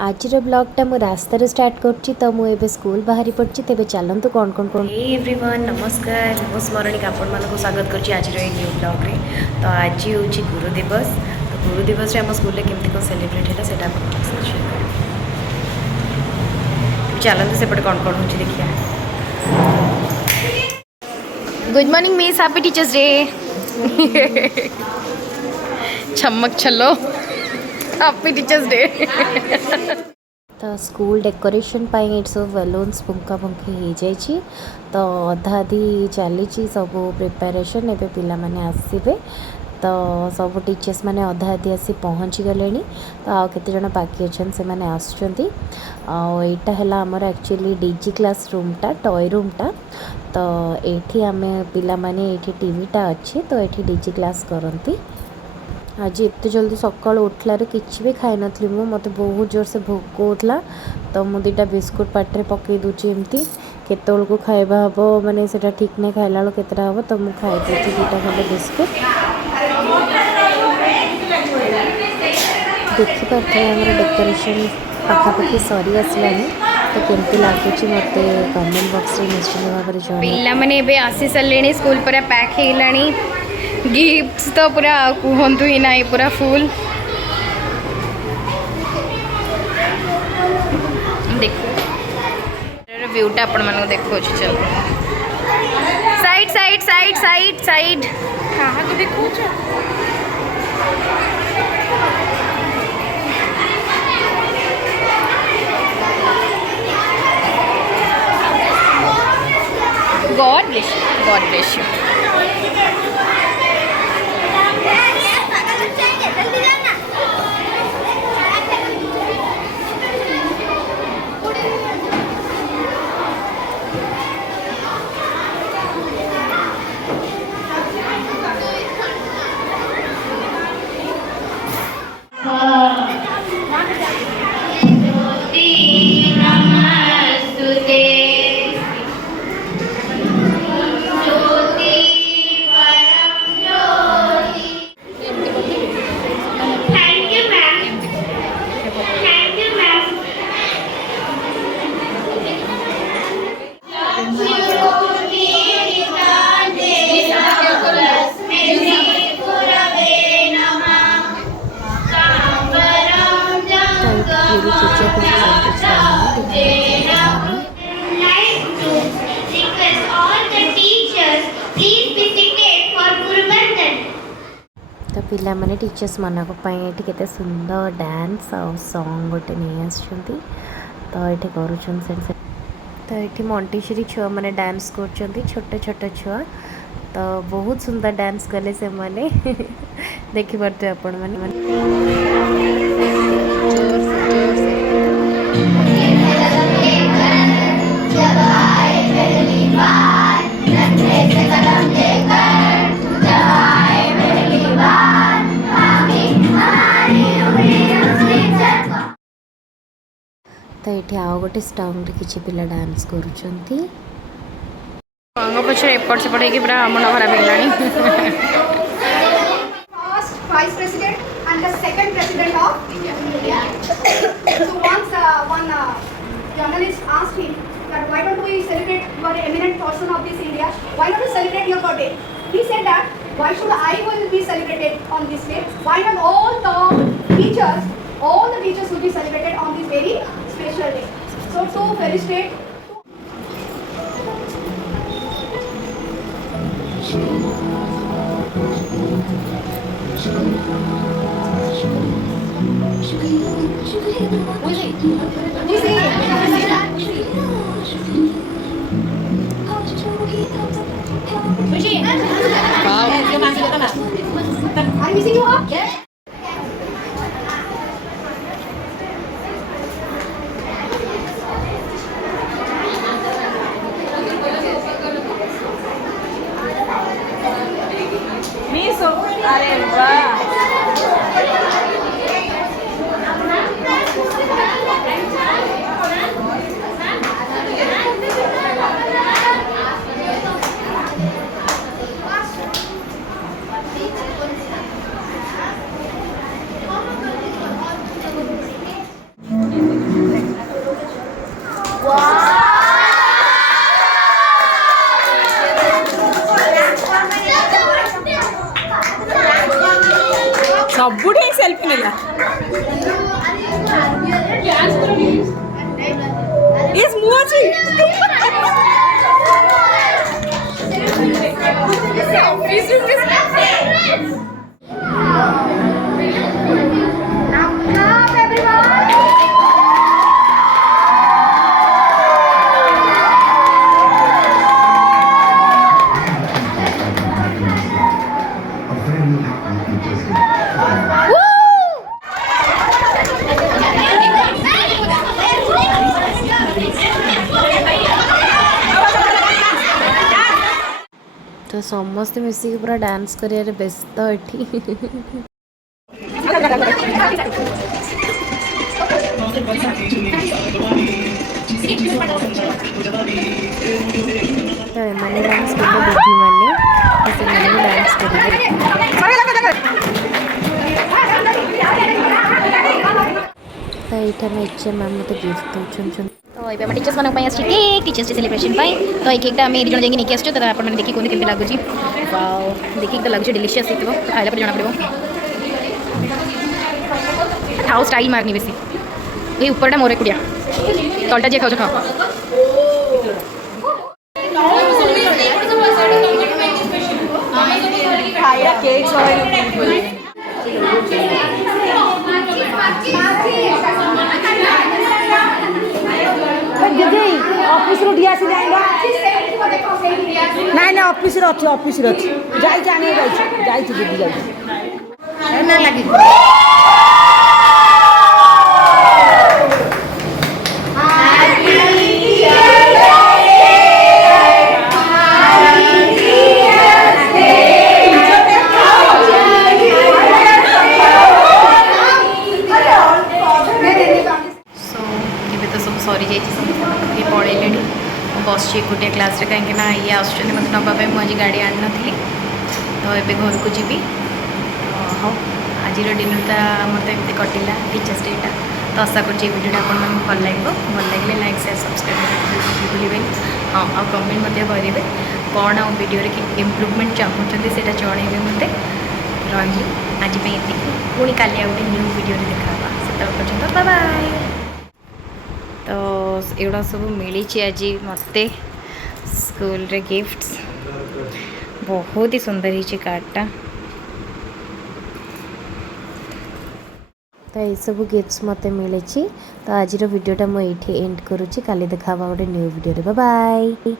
आज ब्लॉगटा मु रास्तार स्टार्ट कर तो मुझे स्कूल बाहरी पड़ी तेज चलतु कौन कौन कौन। हे एवरीवन नमस्कार मो स्मरणिक आपण मानक स्वागत कर आज न्यू ब्लॉग रे। तो आज हूँ गुरु दिवस। तो गुरु दिवस आम स्कूल केमती कौन सेलिब्रेट है सेटा चलते सेपटे कौन कौन हो देखिए। Good morning miss happy teachers day. चमक चलो हैप्पी टीचर्स डे। तो स्कूल डेकोरेशन पाई सब बेलून्स फुंका फुंकी हो जाए तो अधा अधी चली सब प्रिपेरेसन एवं पिला माने आसबे। तो सब टीचर्स माने अधा अधी आसी पहुँची गले। तो आउ केते जण बाकी अच्छे से माने आसुचंती। आईटा है आमर एक्चुअली डीजी क्लास रूमटा टॉय रूमटा। तो ये आम पिला माने ये टीवीटा अच्छी तो ये डीजी क्लास करती। आज एत जल्दी सका उठलार किसी भी खाई नी मत बहुत जोर से भोक होता। तो मुझे दुटा बिस्कुट पाटे पकई दूची एमती केतल को खाइबा हम माने सेटा ठीक नहीं खाइला बेलू केतटा हम तो मुझे खाई दूसरी दुटा खंडे बिस्कुट। देखिपे आम डेकोरेशन पाखापाखि सरी आसला। तो केमती लगुच मत कमेंट बॉक्स में निश्चित भाव में जन। पिला माने आसी सारे स्कूल पूरा पैक होगा। गिफ्ट्स तो पूरा कहतु ही ना पूरा फुल। देखो व्यूटा आपण मानक देखो। चल side side side side side कहाँ को देखो। God bless you God bless you. तो पिला माने टीचर्स मानक केते सुंदर डांस और सॉन्ग गोटे नहीं आसुंती। तो ये करुछन से तो ये मंटेश्वरी छुआ माने डांस कर छोटे छोटे छुआ। तो बहुत सुंदर डांस कले से माने देखि पारते आपण माने। तो ये आउ गोटे स्टंग रे किछि पिला डांस करूछंती। अंग पछे एपट सेपट हेकि पूरा मन खराब हेलानी। First vice president and the second president of India. So once one journalist asked him that why don't we celebrate your eminent person of this India? Why not we celebrate your birthday? He said that why should I will be celebrated on this day? Why not all the teachers will be celebrated on this very special day? So to felicitate. I'm missing you up. Miso, अरे वाह। Selfie नेला इस मुआची Clap everyone. तो समस्ते मिसिक पूरा dance कर व्यस्त एठी तो एमाने डांस करले बुद्धि माने तो से माने डांस करिवे तो एटा में इच्छा मैम मते गिफ्ट दउछन तो एबे हम टीचर्स मानक पई आछि केक टीचर्स डे सेलिब्रेशन पई तो ए केकटा हम एडी जण जाई नेकी आछो तो आपण माने देखि कोन केमते लागु छी वाओ देखि तो लागु छी डिलीशियस हितबो तो खाइला पर जणा पड़बो खाओ स्टाइल मारनी बेसी ए ऊपरटा मोरे कुडिया तलटा जे खाओ खाओ खाया केक सवाई दीदी ऑफिस रो दिया से जाएगा नहीं ना ऑफिस रो अच्छी जाई जाने जाई थी दीदी जाई ना लगी सरी जाइए पड़े बस गोटे क्लास कहीं ये आस मत नापी मुझे गाड़ी आनी नी तो ये घर को जी हाँ आज डिनरटा मतलब एमती कटिला टीचर्स डेटा तो आशा कर भिडियो आप भल लगे लाइक शेयर सब्सक्राइब भूलें हाँ आ कमेंट मत करेंगे कौन आ वीडियो इम्प्रूवमेंट चाहते से जनइबे मत रही आज पुणी काली गोटे न्यू वीडियो देखा से पर्यटन बाय बाय तो एगुड़ा सब मिली आज मत स्कूल रे गिफ्ट्स बहुत ही सुंदर ही कार्डटा तो ये सब गिफ्ट्स मत मिली तो आज वीडियोटा मुझे एंड करुँची काली देखा गोटे न्यू वीडियो बाय बाय।